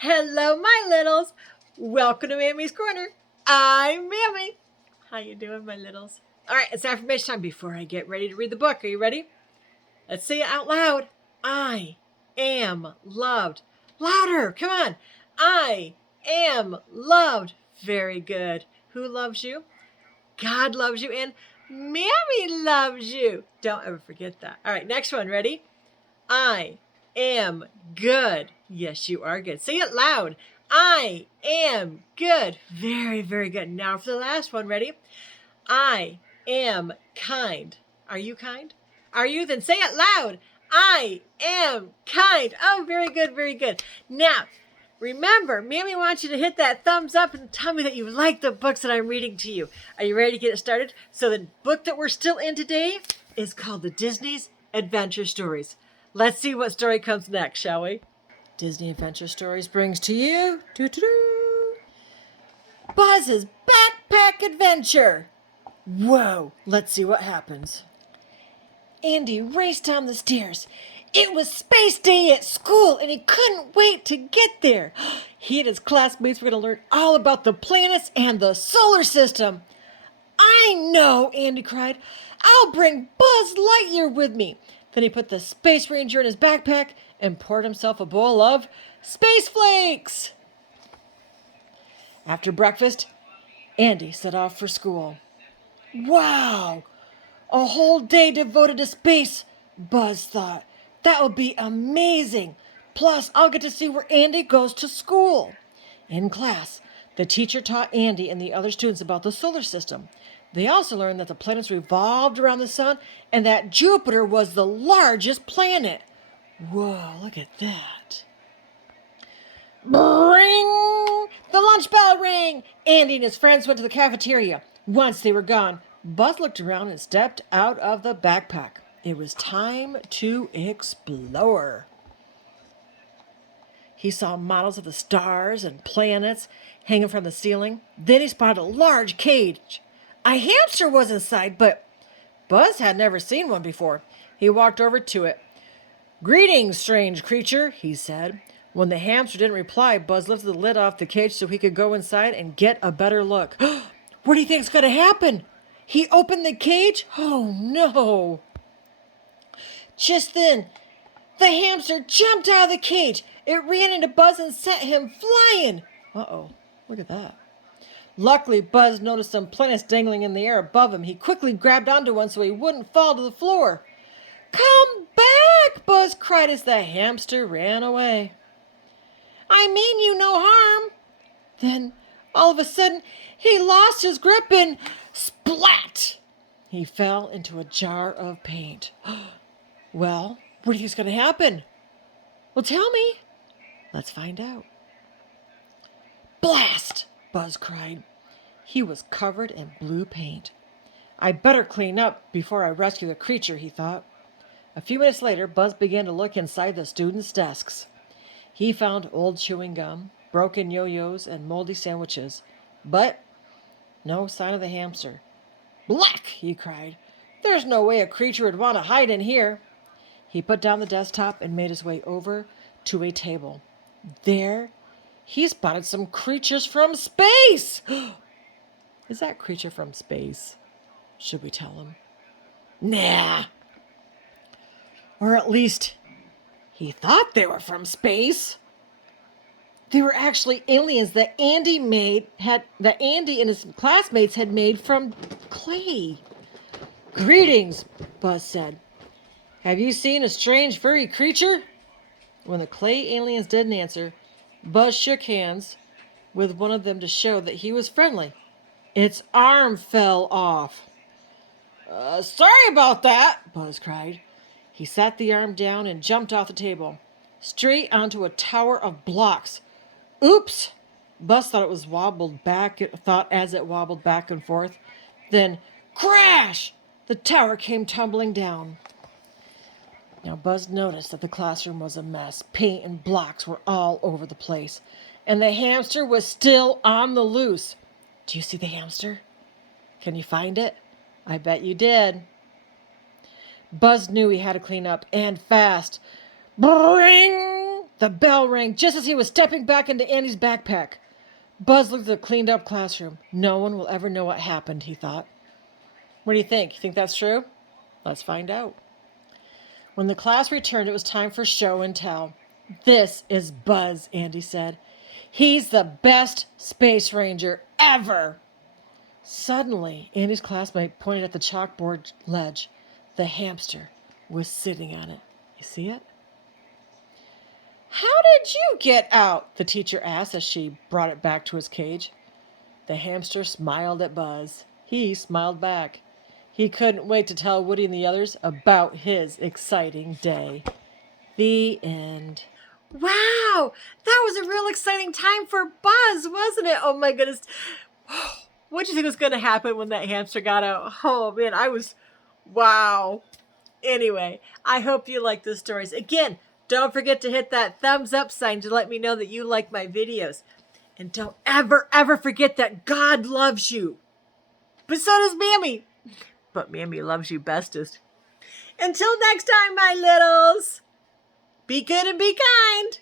Hello, my littles. Welcome to Mammy's Corner. I'm Mammy. How you doing, my littles? All right, it's affirmation time before I get ready to read the book. Are you ready? Let's say it out loud. I am loved. Louder, come on. I am loved. Very good. Who loves you? God loves you and Mammy loves you. Don't ever forget that. All right, next one. Ready? I am good. Yes, you are good. Say it loud. I am good. Very, very good. Now for the last one. Ready? I am kind. Are you kind? Are you? Then say it loud. I am kind. Oh, very good, very good. Now, remember, Mammy wants you to hit that thumbs up and tell me that you like the books that I'm reading to you. Are you ready to get it started? So the book that we're still in today is called The Disney's Adventure Stories. Let's see what story comes next, shall we? Disney Adventure Stories brings to you Buzz's Backpack Adventure. Whoa, let's see what happens. Andy raced down the stairs. It was space day at school, and he couldn't wait to get there. He and his classmates were going to learn all about the planets and the solar system. I know, Andy cried. I'll bring Buzz Lightyear with me. Then he put the Space Ranger in his backpack and poured himself a bowl of Space Flakes. After breakfast, Andy set off for school. Wow! A whole day devoted to space, Buzz thought. That will be amazing. Plus, I'll get to see where Andy goes to school. In class, the teacher taught Andy and the other students about the solar system. They also learned that the planets revolved around the sun and that Jupiter was the largest planet. Whoa, look at that. Bring! The lunch bell rang. Andy and his friends went to the cafeteria. Once they were gone, Buzz looked around and stepped out of the backpack. It was time to explore. He saw models of the stars and planets hanging from the ceiling. Then he spotted a large cage. A hamster was inside, but Buzz had never seen one before. He walked over to it. Greetings, strange creature, he said. When the hamster didn't reply, Buzz lifted the lid off the cage so he could go inside and get a better look. What do you think's going to happen? He opened the cage? Oh, no. Just then, the hamster jumped out of the cage. It ran into Buzz and sent him flying. Uh-oh, look at that. Luckily, Buzz noticed some planets dangling in the air above him. He quickly grabbed onto one so he wouldn't fall to the floor. Come back, Buzz cried as the hamster ran away. I mean you no harm. Then, all of a sudden, he lost his grip and splat! He fell into a jar of paint. Well, what do you think's going to happen? Well, tell me. Let's find out. Blast! Buzz cried. He was covered in blue paint. I better clean up before I rescue the creature, he thought. A few minutes later, Buzz began to look inside the students' desks. He found old chewing gum, broken yo-yos, and moldy sandwiches, but no sign of the hamster. Black! He cried. There's no way a creature would want to hide in here. He put down the desktop and made his way over to a table. There, he spotted some creatures from space. Is that creature from space? Should we tell him? Nah. Or at least, he thought they were from space. They were actually aliens that Andy and his classmates had made from clay. Greetings, Buzz said. Have you seen a strange furry creature? When the clay aliens didn't answer, Buzz shook hands with one of them to show that he was friendly. Its arm fell off. Sorry about that, Buzz cried. He sat the arm down and jumped off the table, straight onto a tower of blocks. Oops! Buzz thought as it wobbled back and forth. Then, crash! The tower came tumbling down. Now Buzz noticed that the classroom was a mess. Paint and blocks were all over the place. And the hamster was still on the loose. Do you see the hamster? Can you find it? I bet you did. Buzz knew he had to clean up, and fast. Bring! The bell rang just as he was stepping back into Andy's backpack. Buzz looked at the cleaned up classroom. No one will ever know what happened, he thought. What do you think? You think that's true? Let's find out. When the class returned, it was time for show and tell. This is Buzz, Andy said. He's the best space ranger ever. Suddenly, Andy's classmate pointed at the chalkboard ledge. The hamster was sitting on it. You see it? How did you get out? The teacher asked as she brought it back to his cage. The hamster smiled at Buzz. He smiled back. He couldn't wait to tell Woody and the others about his exciting day. The end. Wow, that was a real exciting time for Buzz, wasn't it? Oh my goodness. What do you think was going to happen when that hamster got out? Oh man, wow. Anyway, I hope you like the stories. Again, don't forget to hit that thumbs up sign to let me know that you like my videos. And don't ever, ever forget that God loves you. But so does Mammy. But Mammy loves you bestest. Until next time, my littles. Be good and be kind.